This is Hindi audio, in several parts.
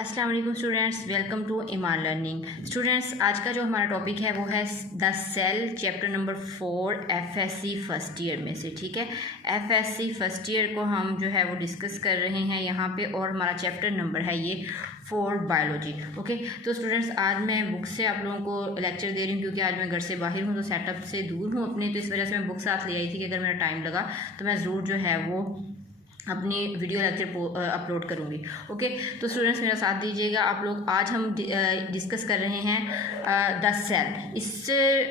अस्सलाम वालेकुम students, welcome to Iman learning. Students, आज का जो हमारा टॉपिक है वो है the cell, chapter number 4 FSc first year में से। ठीक है, एफएससी फर्स्ट ईयर को हम जो है वो डिस्कस कर रहे हैं यहाँ पे, और हमारा चैप्टर नंबर है ये 4 बायोलॉजी। ओके, तो स्टूडेंट्स आज मैं बुक से आप लोगों को लेक्चर दे रही हूँ क्योंकि आज मैं घर से बाहर हूँ, तो सेटअप से दूर हूँ अपने, तो इस वजह से मैं बुक साथ ले आई थी कि अगर मेरा टाइम लगा तो मैं ज़रूर जो है वो अपनी वीडियो लेक्चर अपलोड करूँगी। ओके, तो स्टूडेंट्स मेरा साथ दीजिएगा आप लोग। आज हम डिस्कस कर रहे हैं द सेल। इस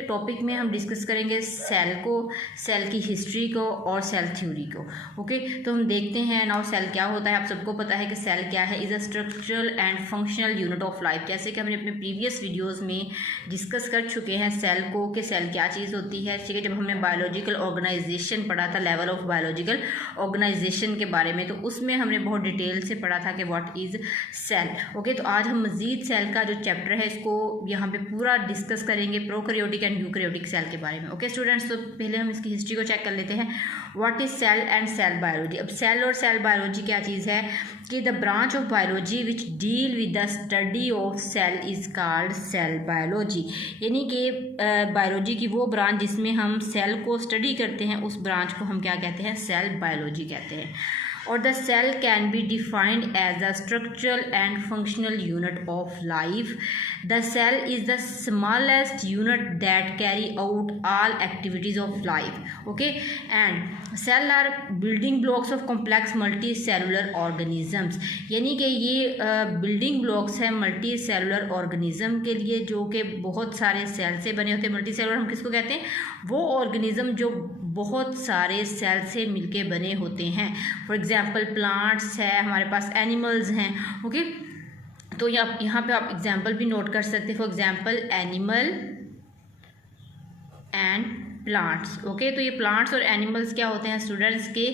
टॉपिक में हम डिस्कस करेंगे सेल को, सेल की हिस्ट्री को और सेल थ्योरी को। ओके, तो हम देखते हैं नाउ सेल क्या होता है। आप सबको पता है कि सेल क्या है, is a structural and functional unit of life. जैसे कि हमने अपने प्रीवियस वीडियोज़ में डिस्कस कर चुके हैं सेल को, कि सेल क्या चीज़ होती है। ठीक है, जब हमने बायोलॉजिकल ऑर्गेनाइजेशन पढ़ा था, लेवल ऑफ बायोलॉजिकल ऑर्गेनाइजेशन के बारे में, तो उसमें हमने बहुत डिटेल से पढ़ा था कि व्हाट इज़ सेल। ओके, तो आज हम मज़ीद सेल का जो चैप्टर है इसको यहाँ पे पूरा डिस्कस करेंगे, प्रोकैरियोटिक एंड यूकैरियोटिक सेल के बारे में। ओके स्टूडेंट्स, तो पहले हम इसकी हिस्ट्री को चेक कर लेते हैं। What is cell and cell biology. अब सेल और सेल बायोलॉजी क्या चीज़ है कि the branch of biology which deal with the study of cell is called cell biology. यानी कि बायोलॉजी की वो ब्रांच जिसमें हम सेल को स्टडी करते हैं, उस ब्रांच को हम क्या कहते हैं, सेल बायोलॉजी कहते हैं। और the cell can be defined as the structural and functional unit of life. The cell is the smallest unit that carry out all activities of life. Okay, and cell are building blocks of complex multi cellular organisms. यानी कि ये बिल्डिंग ब्लॉक्स हैं मल्टी सेलुलर ऑर्गेनिज्म के लिए, जो कि बहुत सारे सेल से बने होते हैं। मल्टी सेलुलर हम किसको कहते हैं, वो ऑर्गेनिज्म जो बहुत सारे सेल से मिलके बने होते हैं। फॉर एग्जाम्पल प्लांट्स है हमारे पास, एनिमल्स हैं। ओके, तो यहाँ पे आप एग्जाम्पल भी नोट कर सकते हैं। For example animal and plants. Okay, तो ये प्लांट्स और एनिमल्स क्या होते हैं स्टूडेंट्स के,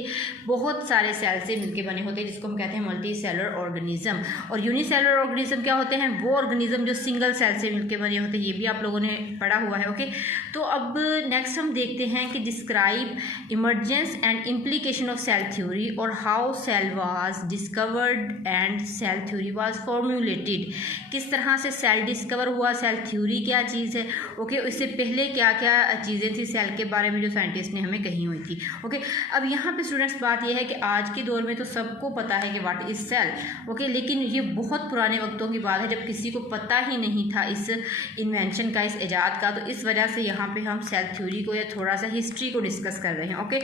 बहुत सारे सेल से मिलके बने होते हैं, जिसको हम कहते हैं मल्टी सेलुलर ऑर्गेनिज्म। और यूनिसेलुलर ऑर्गेनिज्म क्या होते हैं, वो ऑर्गेनिज्म जो सिंगल सेल से मिलके बने होते हैं। ये भी आप लोगों ने पढ़ा हुआ है। ओके, तो अब नेक्स्ट हम देखते हैं कि describe emergence and implication of cell theory और how cell was discovered and cell theory was formulated. किस तरह से सेल डिस्कवर हुआ, सेल थ्योरी क्या चीज़ है। ओके, इससे पहले क्या क्या चीज़ें थी सेल के बारे में जो साइंटिस्ट ने हमें कही हुई थी। ओके, अब यहाँ पे स्टूडेंट्स बात यह है कि आज के दौर में तो सबको पता है कि व्हाट इज सेल। ओके, लेकिन ये बहुत पुराने वक्तों की बात है जब किसी को पता ही नहीं था इस इन्वेंशन का, इस ईजाद का। तो इस वजह से यहाँ पे हम सेल थ्योरी को या थोड़ा सा हिस्ट्री को डिस्कस कर रहे हैं। ओके,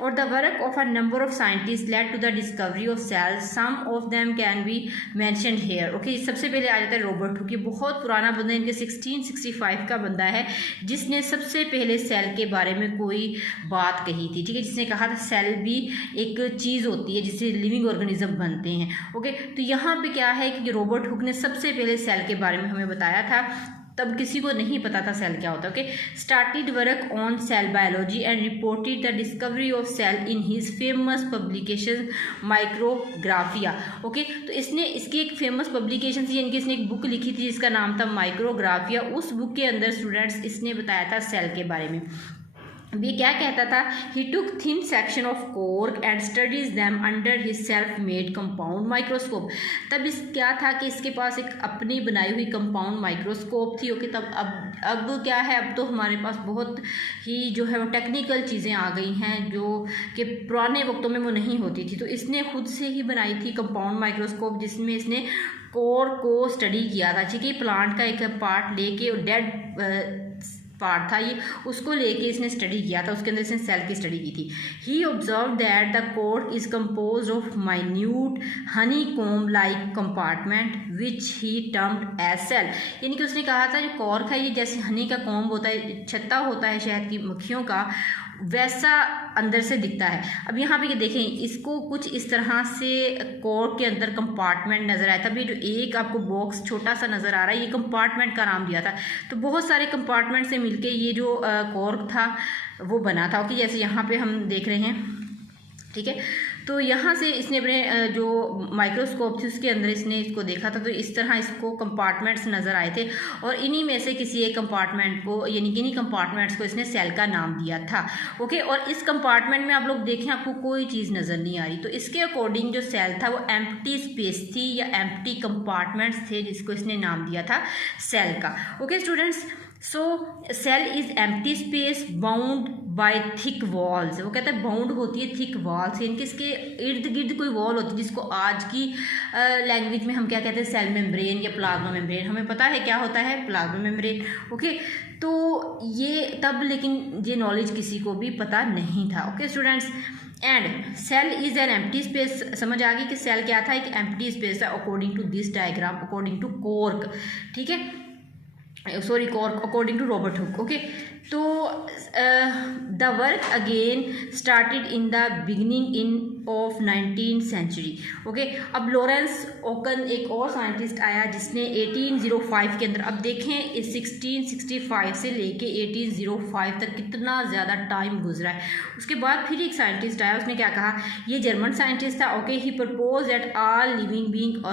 और the work of a number of scientist led to the discovery of cells, some of them can be mentioned here. Okay, सबसे पहले आ जाता है रॉबर्ट हुक। ये बहुत पुराना बंदा, इनके 1665 का बंदा है, जिसने सबसे पहले सेल के बारे में कोई बात कही थी। ठीक है, जिसने कहा था सेल भी एक चीज़ होती है जिससे लिविंग ऑर्गेनिज्म बनते हैं। ओके, तो यहाँ पे क्या है कि रॉबर्ट हुक ने सबसे पहले सेल के बारे में हमें बताया था, तब किसी को नहीं पता था सेल क्या होता है। Okay, started work on cell biology and reported the discovery of cell in his famous publication Micrographia. Okay, तो इसने इसकी एक फेमस पब्लिकेशन थी, यानी कि इसने एक बुक लिखी थी जिसका नाम था माइक्रोग्राफिया। उस बुक के अंदर स्टूडेंट्स इसने बताया था सेल के बारे में। ये क्या कहता था, he took thin section of cork and studies them under his self made compound microscope. तब इस क्या था कि इसके पास एक अपनी बनाई हुई कंपाउंड माइक्रोस्कोप थी। ओके, तब अब क्या है, अब तो हमारे पास बहुत ही जो है वो टेक्निकल चीज़ें आ गई हैं जो कि पुराने वक्तों में वो नहीं होती थी। तो इसने खुद से ही बनाई थी कंपाउंड माइक्रोस्कोप, जिसमें इसने कोर को स्टडी किया था। ठीक है, प्लांट का एक पार्ट लेके, डेड पार्ट था ये, उसको लेके इसने स्टडी किया था, उसके अंदर इसने सेल की स्टडी की थी। He observed that the cork is compose of minute honeycomb like compartment which he termed as cell. यानी कि उसने कहा था जो कॉर्क है ये जैसे हनी का कॉम्ब होता है, छत्ता होता है शहद की मक्खियों का, वैसा अंदर से दिखता है। अब यहाँ पे देखें, इसको कुछ इस तरह से कॉर्क के अंदर कंपार्टमेंट नज़र आया था। अभी जो एक आपको बॉक्स छोटा सा नज़र आ रहा है, ये कंपार्टमेंट का नाम दिया था। तो बहुत सारे कंपार्टमेंट से मिलके ये जो कॉर्क था वो बना था। ओके, जैसे यहाँ पे हम देख रहे हैं। ठीक है, तो यहाँ से इसने अपने जो माइक्रोस्कोप थी उसके अंदर इसने इसको देखा था, तो इस तरह इसको कंपार्टमेंट्स नज़र आए थे और इन्हीं में से किसी एक कंपार्टमेंट को यानी कि इन्हीं कंपार्टमेंट्स को इसने सेल का नाम दिया था। ओके, और इस कंपार्टमेंट में आप लोग देखें आपको कोई चीज़ नज़र नहीं आ रही, तो इसके अकॉर्डिंग जो सेल था वो एम्प्टी स्पेस थी या एम्प्टी कंपार्टमेंट्स थे जिसको इसने नाम दिया था सेल का। Okay students, so cell is empty space bound by thick walls. वो कहता है बाउंड होती है थिक वॉल से, इनके इसके इर्द गिर्द कोई वॉल होती है जिसको आज की लैंग्वेज में हम क्या कहते हैं, सेल मेम्ब्रेन या प्लाज्मा मेम्ब्रेन। हमें पता है क्या होता है प्लाज्मा मेम्ब्रेन। ओके, तो ये तब लेकिन ये नॉलेज किसी को भी पता नहीं था। Okay students, and cell is an empty space. समझ आ गई कि सेल क्या था, एक एम्प्टी स्पेस था according to this diagram, according to cork, ठीक है, sorry cork, according to Robert Hooke. Okay, तो the work again started in the beginning in of 19th century. Okay, अब लॉरेंस ओकन एक और साइंटिस्ट आया जिसने 1805 के अंदर, अब देखें 1665 से लेके 1805 तक कितना ज़्यादा टाइम गुजरा है। उसके बाद फिर एक साइंटिस्ट आया, उसने क्या कहा, ये जर्मन साइंटिस्ट था। Okay, he propose that all living being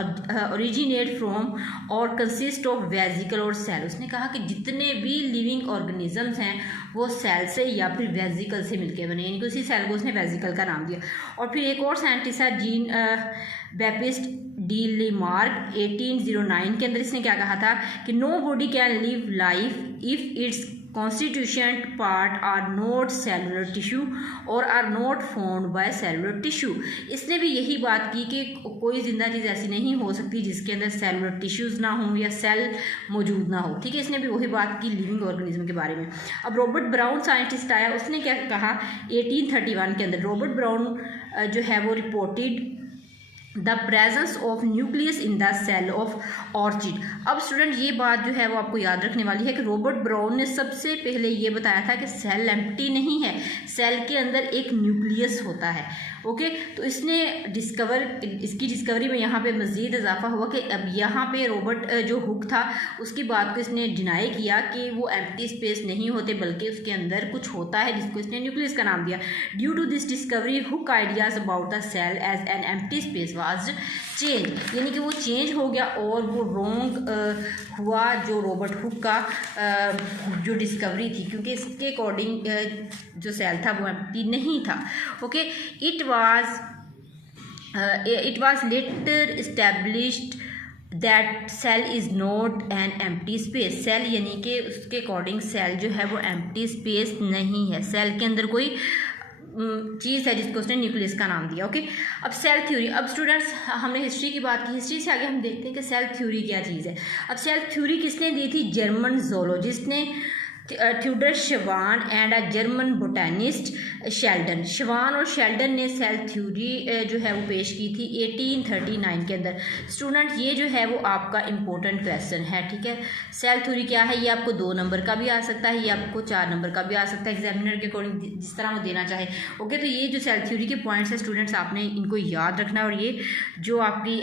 originate from और कंसिस्ट ऑफ वेजिकल और सेल। उसने कहा कि जितने भी लिविंग ऑर्गेनिजम्स हैं वो सेल से या फिर वेजिकल से मिलके बने, यानी कि उसी सेल को उसने वेजिकल का नाम दिया। और फिर एक और साइंटिस्ट है जीन बैप्टिस्ट डी लेमार्क, 1809 के अंदर इसने क्या कहा था कि nobody can live life if its constituent part are not cellular tissue or are not formed by cellular tissue। इसने भी यही बात की कि कोई जिंदा चीज़ ऐसी नहीं हो सकती जिसके अंदर सेलुलर टिश्यूज़ ना हो या सेल मौजूद ना हो, ठीक है। इसने भी वही बात की लिविंग ऑर्गेनिज्म के बारे में। अब रॉबर्ट ब्राउन साइंटिस्ट आया, उसने क्या कहा 1831 के अंदर, रॉबर्ट ब्राउन जो है वो reported the presence of nucleus in the cell of orchid. अब स्टूडेंट ये बात जो है वो आपको याद रखने वाली है कि रॉबर्ट ब्राउन ने सबसे पहले ये बताया था कि सेल एम्प्टी नहीं है, सेल के अंदर एक न्यूक्लियस होता है। ओके, तो इसने इसकी डिस्कवरी में यहाँ पे मज़ीद इजाफा हुआ कि अब यहाँ पे रॉबर्ट जो हुक था उसकी बात को इसने डिनाई किया कि वो एम्प्टी स्पेस नहीं होते बल्कि उसके अंदर कुछ होता है जिसको इसने न्यूक्लियस का नाम दिया। Due to this discovery Hooke ideas about the cell as an empty space was change, यानी कि वो चेंज हो गया और वो रॉन्ग हुआ जो रॉबर्ट हुक का जो डिस्कवरी थी, क्योंकि इसके अकॉर्डिंग जो सेल था वो एम्प्टी नहीं था। Okay, it was later established that cell is not an empty space। Cell यानी कि उसके अकॉर्डिंग सेल जो है वो एम्प्टी स्पेस नहीं है, सेल के अंदर कोई चीज़ है जिसको उसने न्यूक्लियस का नाम दिया। ओके, अब सेल थ्योरी। अब स्टूडेंट्स हमने हिस्ट्री की बात की, हिस्ट्री से आगे हम देखते हैं कि सेल थ्योरी क्या चीज़ है। अब सेल थ्योरी किसने दी थी, जर्मन जोलॉजिस्ट ने, Theodor Schwann and a German botanist Schleiden. Schwann और शेल्डन ने सेल थ्योरी जो है वो पेश की थी 1839 के अंदर। स्टूडेंट ये जो है वो आपका इम्पोर्टेंट क्वेश्चन है, ठीक है। सेल थ्योरी क्या है, ये आपको 2 नंबर का भी आ सकता है, ये आपको 4 नंबर का भी आ सकता है, एग्जामिनर के अकॉर्डिंग जिस तरह वो देना चाहे। ओके, तो ये जो सेल थ्योरी के पॉइंट्स है स्टूडेंट्स आपने इनको याद रखना है, और ये जो आपकी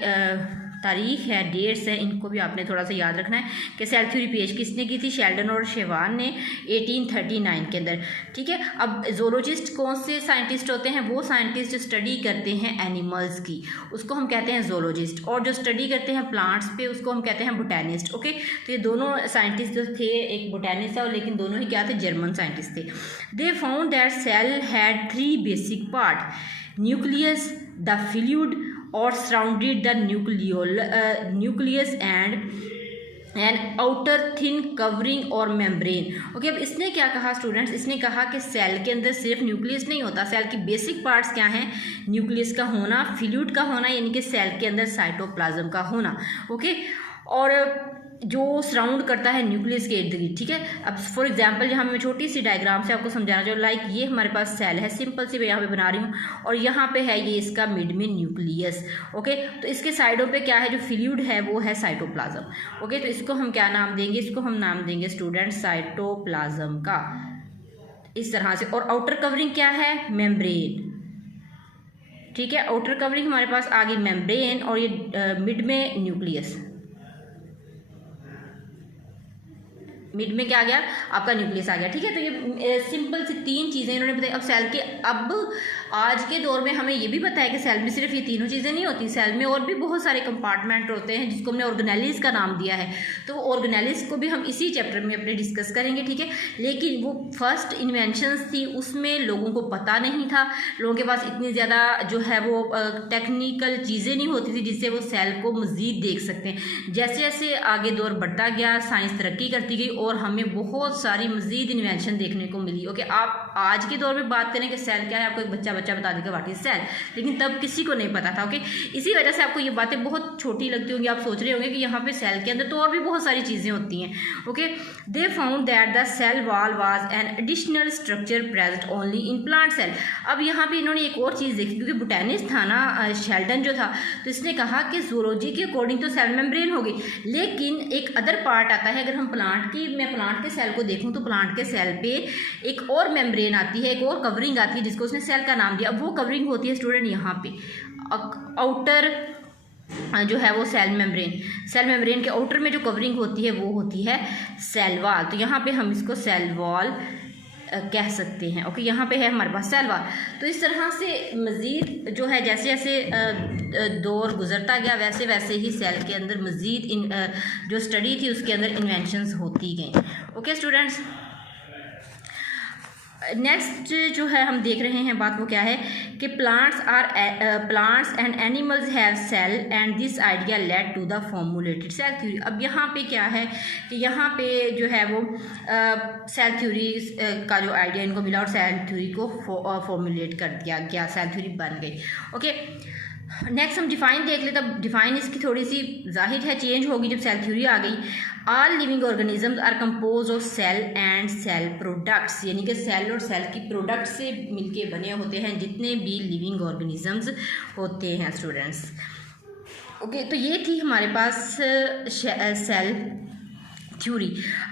तारीख है, डेट्स हैं, इनको भी आपने थोड़ा सा याद रखना है कि सेल थ्योरी पेश किसने की थी, शेल्डन और शेवान ने 1839 के अंदर, ठीक है। अब जोलॉजिस्ट कौन से साइंटिस्ट होते हैं, वो साइंटिस्ट जो स्टडी करते हैं एनिमल्स की उसको हम कहते हैं जोलॉजिस्ट, और जो स्टडी करते हैं प्लांट्स पे उसको हम कहते हैं बोटैनिस्ट। ओके, तो ये दोनों साइंटिस्ट जो थे, एक बोटैनिस्ट था लेकिन दोनों ही क्या थे, जर्मन साइंटिस्ट थे। They found that cell had 3 basic part, nucleus, the fluid और surrounded the nucleus and an outer thin covering और मेम्ब्रेन। ओके, अब इसने क्या कहा स्टूडेंट्स, इसने कहा कि सेल के अंदर सिर्फ न्यूक्लियस नहीं होता, सेल की बेसिक पार्ट्स क्या हैं, न्यूक्लियस का होना, फ्लूइड का होना यानी कि सेल के अंदर साइटोप्लाज्म का होना। ओके, और जो सराउंड करता है न्यूक्लियस के इर्द गिर्द, ठीक है। अब फॉर एग्जांपल जहाँ मैं छोटी सी डायग्राम से आपको समझाना चाहूँ, लाइक ये हमारे पास सेल है, सिंपल सी मैं यहाँ पे बना रही हूँ, और यहाँ पे है ये इसका मिड में न्यूक्लियस। ओके, तो इसके साइडों पे क्या है, जो फ्लूइड है वो है साइटोप्लाज्म। ओके, तो इसको हम क्या नाम देंगे, इसको हम नाम देंगे स्टूडेंट साइटोप्लाज्म का, इस तरह से। और आउटर कवरिंग क्या है, मेम्ब्रेन, ठीक है। आउटर कवरिंग हमारे पास आ गई मेम्ब्रेन, और ये मिड में न्यूक्लियस। मिड में क्या आ गया आपका न्यूक्लियस आ गया, ठीक है। तो ये सिंपल सी 3 चीज़ें इन्होंने बताई। अब सेल के आज के दौर में हमें ये भी पता है कि सेल में सिर्फ ये तीनों चीज़ें नहीं होती, सेल में और भी बहुत सारे कंपार्टमेंट होते हैं जिसको हमने ऑर्गेनेलिस का नाम दिया है। तो ऑर्गेनेलिस को भी हम इसी चैप्टर में अपने डिस्कस करेंगे, ठीक है। लेकिन वो फर्स्ट इन्वेंशंस थी, उसमें लोगों को पता नहीं था, लोगों के पास इतनी ज़्यादा जो है वो टेक्निकल चीज़ें नहीं होती थी जिससे वो सेल को मज़ीद देख सकते हैं। जैसे जैसे आगे दौर बढ़ता गया, साइंस तरक्की करती गई और हमें बहुत सारी मज़ीद इन्वेंशन देखने को मिली। ओके, आप आज के दौर में बात करें कि सेल क्या है, आपको एक बच्चा बता देगा व्हाट इज सेल, लेकिन तब किसी को नहीं पता था। ओके, इसी वजह से आपको ये बातें बहुत छोटी लगती होंगी, आप सोच रहे होंगे कि यहाँ पे सेल के अंदर तो और भी बहुत सारी चीज़ें होती हैं। Okay, they found that the cell wall was an additional structure present only in plant cell. अब यहाँ पे इन्होंने एक और चीज़ देखी, क्योंकि बोटेनिस्ट था ना शेल्डन जो था, तो इसने कहा कि ज़ूलॉजी के अकॉर्डिंग तो सेल मेम्ब्रेन होगी, लेकिन एक अदर पार्ट आता है। अगर हम मैं प्लांट के सेल को देखूँ तो प्लांट के सेल पे एक और मेम्ब्रेन आती है, एक और कवरिंग आती है जिसको उसने सेल का नाम दिया। अब वो कवरिंग होती है स्टूडेंट यहाँ पे आउटर जो है वो सेल मेम्ब्रेन के आउटर में जो कवरिंग होती है वो होती है सेल वॉल। तो यहाँ पे हम इसको सेल वॉल कह सकते हैं। ओके, यहाँ पे है हमारे पास सेल वॉल। तो इस तरह से मज़ीद जो है जैसे जैसे दौर गुजरता गया वैसे वैसे ही सेल के अंदर मज़ीद जो स्टडी थी उसके अंदर इन्वेंशंस होती गई। ओके स्टूडेंट्स, नेक्स्ट जो है हम देख रहे हैं बात वो क्या है कि plants and animals have cell and this idea led to the formulated cell theory. अब यहाँ पे क्या है कि यहाँ पे जो है वो सेल थ्योरी का जो आइडिया इनको मिला और सेल थ्योरी को फॉर्मुलेट कर दिया गया, सेल थ्योरी बन गई। ओके, नेक्स्ट हम डिफाइन देख लेते। अब डिफाइन इसकी थोड़ी सी जाहिर है चेंज होगी जब सेल थ्योरी आ गई। All living organisms are compose of cell and cell products, यानी कि सेल और सेल की प्रोडक्ट से मिलके बने होते हैं जितने भी लिविंग ऑर्गेनिजम्स होते हैं स्टूडेंट्स। ओके, तो ये थी हमारे पास सेल थ्योरी।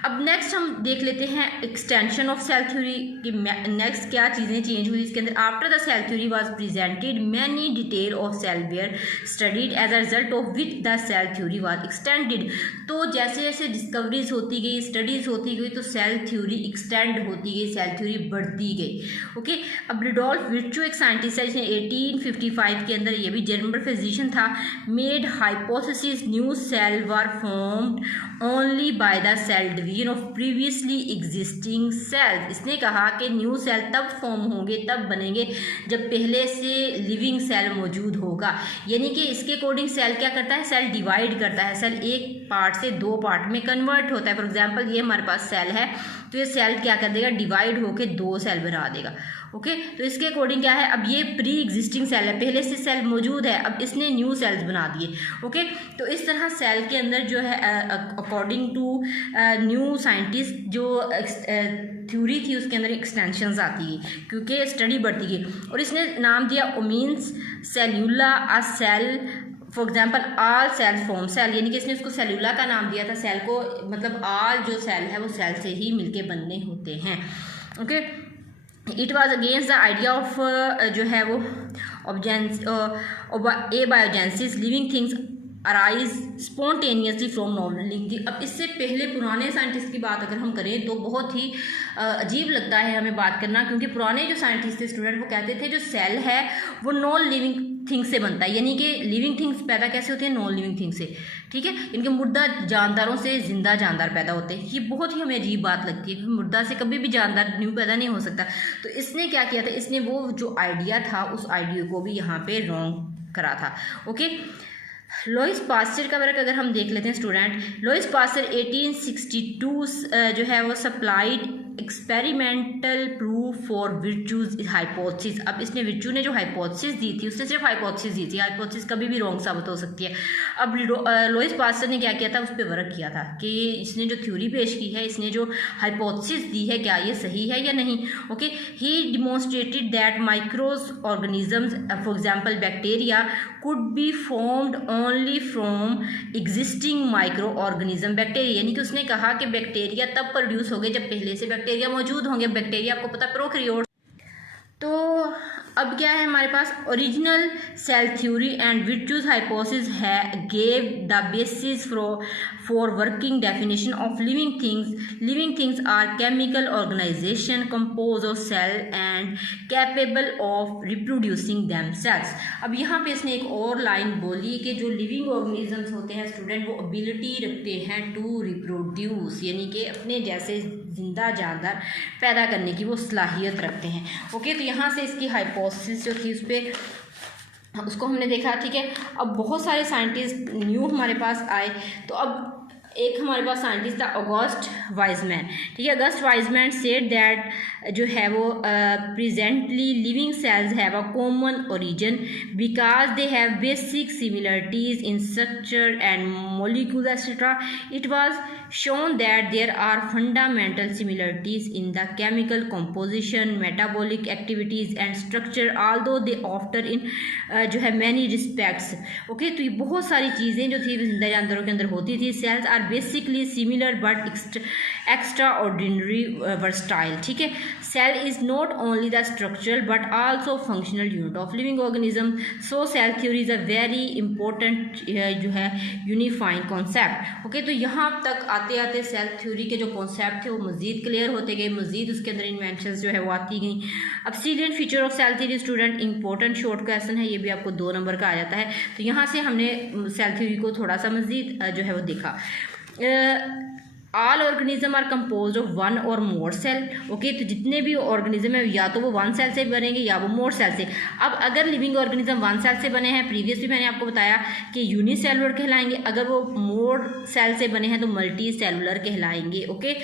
अब नेक्स्ट हम देख लेते हैं एक्सटेंशन ऑफ सेल थ्योरी कि नेक्स्ट क्या चीज़ें चेंज हुई इसके अंदर। After the cell theory was presented many detail of cell were studied as a result of which the cell theory was extended. तो जैसे जैसे डिस्कवरीज होती गई, स्टडीज होती गई, तो सेल थ्योरी एक्सटेंड होती गई, सेल थ्योरी बढ़ती गई। ओके, अब रुडोल्फ विर्चो एक साइंटिस्ट है जिसने 1855 के अंदर, ये भी जर्मन फिजिशियन था, made hypothesis new cell were formed only by the cell division of previously existing cells. इसने कहा कि न्यू सेल तब फॉर्म होंगे, तब बनेंगे जब पहले से लिविंग सेल मौजूद होगा। यानी कि इसके अकॉर्डिंग सेल क्या करता है, सेल डिवाइड करता है, सेल एक पार्ट से 2 पार्ट में कन्वर्ट होता है। फॉर एग्जांपल ये हमारे पास सेल है, तो ये सेल क्या कर देगा, डिवाइड होकर 2 सेल बना देगा। ओके, तो इसके अकॉर्डिंग क्या है, अब ये प्री एग्जिस्टिंग सेल है, पहले से सेल मौजूद है, अब इसने न्यू सेल्स बना दिए। ओके, तो इस तरह सेल के अंदर जो है अकॉर्डिंग टू न्यू साइंटिस्ट जो थ्योरी थी उसके अंदर एक्सटेंशंस आती गई क्योंकि स्टडी बढ़ती गई, और इसने नाम दिया ओमीन्स सेल्यूला अ cell. For example all cells form cell, यानी कि इसने उसको सेल्यूला का नाम दिया था। सेल को मतलब आल जो सेल है वो सेल से ही मिलके बनने होते हैं। Okay, it was against the idea of जो है वो abiogenesis living things arise spontaneously from non living. अब इससे पहले पुराने साइंटिस्ट की बात अगर हम करें तो बहुत ही अजीब लगता है हमें बात करना, क्योंकि पुराने जो साइंटिस्ट थे स्टूडेंट वो कहते थे जो सेल है वो नॉन लिविंग थिंग्स से बनता है, यानी कि लिविंग थिंग्स पैदा कैसे होते हैं, नॉन लिविंग थिंग्स से। ठीक है, इनके मुर्दा जानदारों से जिंदा जानदार पैदा होते हैं। ये बहुत ही हमें अजीब बात लगती है कि मुर्दा से कभी भी जानदार न्यू पैदा नहीं हो सकता। तो इसने क्या किया था, इसने वो जो आइडिया था उस आइडिया को भी यहाँ पे रॉन्ग करा था। ओके, लुईस पास्चर का वर्क अगर हम देख लेते हैं स्टूडेंट, लुईस पास्चर 1862 जो है वो supplied experimental proof for Virchow's hypothesis. अब इसने विर्चू ने जो हाइपोथेसिस दी थी उसने सिर्फ हाइपोथेसिस दी थी, हाइपोथेसिस कभी भी रॉन्ग साबित हो सकती है। अब लुईस पास्चर ने क्या किया था, उस पर वर्क किया था कि इसने जो थ्योरी पेश की है, इसने जो हाइपोथेसिस दी है क्या ये सही है या नहीं। Okay, he demonstrated that microorganisms for example bacteria could be formed only from existing microorganism bacteria, यानी कि उसने कहा कि बैक्टीरिया तब प्रोड्यूस हो गए जब पहले से बैक्टीरिया मौजूद होंगे। बैक्टीरिया आपको पता प्रोकैरियोट्स। तो अब क्या है हमारे पास, original cell theory and Virchow's hypothesis है gave the basis for working definition of living things. Living things are chemical organisation compose of cell and capable of reproducing themselves. अब यहाँ पे इसने एक और लाइन बोली कि जो लिविंग ऑर्गेनिजम्स होते हैं स्टूडेंट, वो एबिलिटी रखते हैं टू रिप्रोड्यूस, यानी कि अपने जैसे जिंदा जानदार पैदा करने की वो सलाहियत रखते हैं। ओके, तो यहाँ से इसकी हाइपोथेसिस जो थी उस पर उसको हमने देखा। ठीक है, अब बहुत सारे साइंटिस्ट न्यू हमारे पास आए। तो अब एक हमारे पास साइंटिस्ट था ऑगस्ट वाइजमैन। ठीक है, ऑगस्ट वाइजमैन सेड दैट जो है वो presently living cells have a common origin because they have basic similarities in structure and molecule etcetera. It was shown that there are fundamental similarities in the chemical composition, metabolic activities and structure, although they offer in जो है many respects। ओके, तो ये बहुत सारी चीज़ें जो थी जिंदा जानवरों के अंदर होती थी। Cells are basically similar but extraordinary versatile. ठीक है, cell is not only the structural but also functional unit of living organism. So cell theory is a very important जो है यूनिफाइंग कॉन्सेप्ट। ओके, तो यहाँ तक आते आते सेल थ्योरी के जो कॉन्सेप्ट थे वो मज़ीद क्लियर होते गए, मज़ीद उसके अंदर इन्वेंशंस जो है वो आती गई। अब salient feature of cell theory student important short question है, ये भी आपको 2 नंबर का आ जाता है। तो यहाँ से हमने सेल थ्योरी को थोड़ा सा मज़ीद जो है वो देखा। All organism are compose of 1 और मोर सेल। ओके, तो जितने भी ऑर्गेनिज्म है या तो वो 1 सेल से बनेंगे या वो मोर सेल से। अब अगर लिविंग ऑर्गेनिज्म 1 सेल से बने हैं, प्रीवियसली मैंने आपको बताया कि यूनिसेलुलर कहलाएंगे। अगर वो मोर सेल से बने हैं तो मल्टी सेलुलर कहलाएंगे। ओके,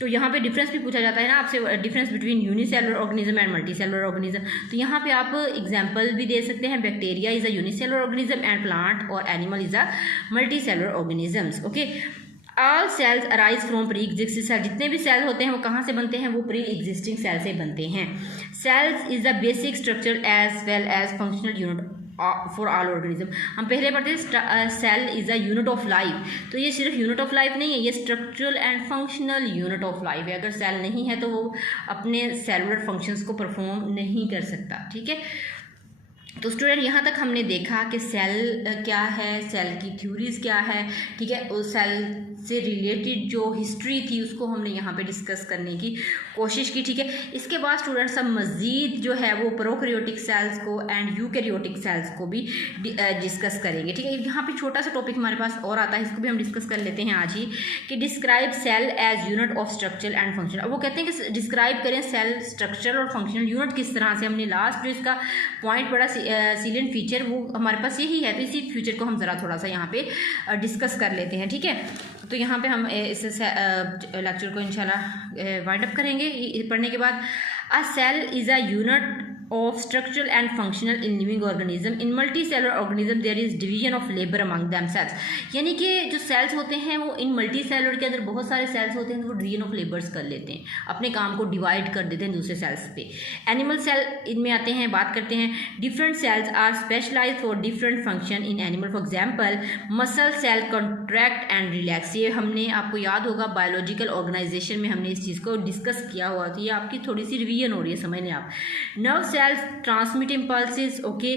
तो यहाँ पे डिफरेंस भी पूछा जाता है ना आपसे, difference between unicellular organism and multi cellular organism. तो यहाँ पे आप एग्जांपल भी दे सकते हैं, bacteria is a unicellular organism and plant और animal is a multi cellular organisms. Okay, all cells arise from preexisting cell. जितने भी सेल होते हैं वो कहाँ से बनते हैं, वो प्री एग्जिस्टिंग सेल से बनते हैं। Cells is the basic structure as well as functional unit for all organism. हम पहले पढ़ते हैं cell is a unit of life, तो ये सिर्फ यूनिट ऑफ लाइफ नहीं है, ये structural and functional unit of life है। अगर सेल नहीं है तो वो अपने सेलुलर फंक्शंस को परफॉर्म नहीं कर सकता। ठीक है, तो स्टूडेंट यहाँ तक हमने देखा कि सेल क्या है, सेल की थ्योरीज क्या है। ठीक है, उस सेल से रिलेटेड जो हिस्ट्री थी उसको हमने यहाँ पे डिस्कस करने की कोशिश की। ठीक है, इसके बाद स्टूडेंट्स हम मज़ीद जो है वो प्रोकैरियोटिक सेल्स को एंड यूकैरियोटिक सेल्स को भी डिस्कस करेंगे। ठीक है, यहाँ पे छोटा सा टॉपिक हमारे पास और आता है, इसको भी हम डिस्कस कर लेते हैं आज ही, कि describe cell as unit of structure and function. अब वो कहते हैं कि डिस्क्राइब करें सेल स्ट्रक्चर और फंक्शनल यूनिट किस तरह से। हमने लास्ट जो इसका पॉइंट पढ़ा सीलियन फीचर, वो हमारे पास यही है, तो इसी फ्यूचर को हम ज़रा थोड़ा सा यहाँ पे डिस्कस कर लेते हैं। ठीक है, तो यहाँ पे हम इस लेक्चर को इंशाल्लाह वाइंड अप करेंगे पढ़ने के बाद। A cell is a unit of structural and functional in living organism. In multicellular organism there is division of labor among themselves. यानी कि जो सेल्स होते हैं वो इन मल्टी सेलुलर के अंदर बहुत सारे सेल्स होते हैं, तो वो डिवीजन ऑफ लेबर्स कर लेते हैं, अपने काम को डिवाइड कर देते हैं दूसरे सेल्स पे। एनिमल सेल इनमें आते हैं, बात करते हैं। Different cells are specialize for different function in animal. For example muscle cell contract and relax. ये हमने आपको याद होगा बायोलॉजिकल ऑर्गेनाइजेशन में हमने इस चीज़ को डिस्कस किया हुआ था, ये आपकी थोड़ी सी रिवीजन हो रही है, समझ लें आप। Nerve cells transmit impulses. Okay,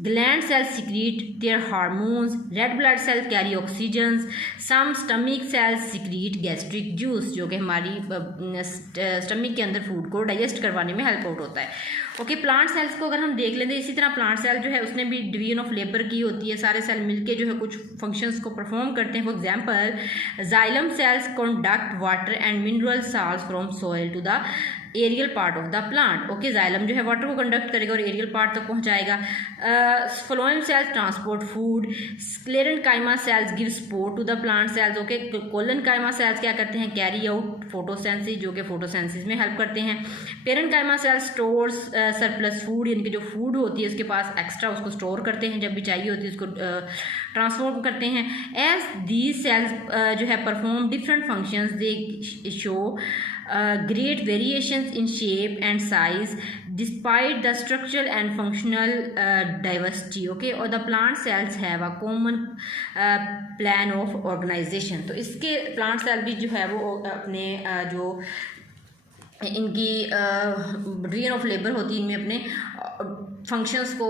gland cells secrete their hormones. Red blood cells carry oxygens. Some stomach cells secrete gastric juice, जो कि हमारी स्टमक के अंदर फूड को डाइजेस्ट करवाने में हेल्प आउट होता है। ओके, प्लांट सेल्स को अगर हम देख लेते हैं, इसी तरह प्लांट सेल जो है उसने भी डिवीजन ऑफ लेबर की होती है, सारे सेल मिलके जो है कुछ फंक्शंस को परफॉर्म करते हैं। For example xylem cells conduct water and mineral salts from soil to the aerial part of the plant. Okay, xylem जो है वाटर को कंडक्ट करेगा और एरियल पार्ट तक पहुंचाएगा। Phloem cells transport food. Sclerenchyma cells give support to the plant cells. Okay, collenchyma cells क्या करते हैं, कैरी आउट फोटोसेंसिस, जो कि फोटोसेंसिस में हेल्प करते हैं। Parenchyma cells stores surplus food, यानी कि जो फूड होती है उसके पास एक्स्ट्रा उसको स्टोर करते हैं, जब भी चाहिए होती है उसको ट्रांसफॉर्म करते हैं। एज दीज सेल्स जो है perform different functions, they show great variations in shape and size despite the structural and functional diversity. Okay, or the plant cells have a common plan of organization. तो इसके plant cell भी जो है वो अपने जो इनकी डिवीजन ऑफ लेबर होती है, इनमें अपने फंक्शंस को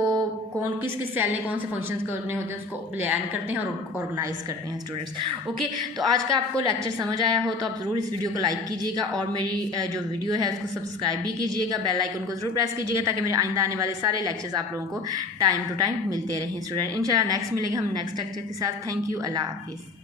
कौन किस किस सेल ने कौन से फंक्शंस करने होते हैं उसको प्लान करते हैं और ऑर्गेनाइज करते हैं स्टूडेंट्स। ओके, तो आज का आपको लेक्चर समझ आया हो तो आप ज़रूर इस वीडियो को लाइक कीजिएगा और मेरी जो वीडियो है उसको सब्सक्राइब भी कीजिएगा, बेल आइकन को ज़रूर प्रेस कीजिएगा ताकि मेरे आइंदा आने वाले सारे लेक्चर्स आप लोगों को टाइम टू टाइम मिलते रहें स्टूडेंट। इंशाल्लाह नेक्स्ट मिलेंगे हम नेक्स्ट लेक्चर के साथ। थैंक यू, अल्लाह हाफिज़।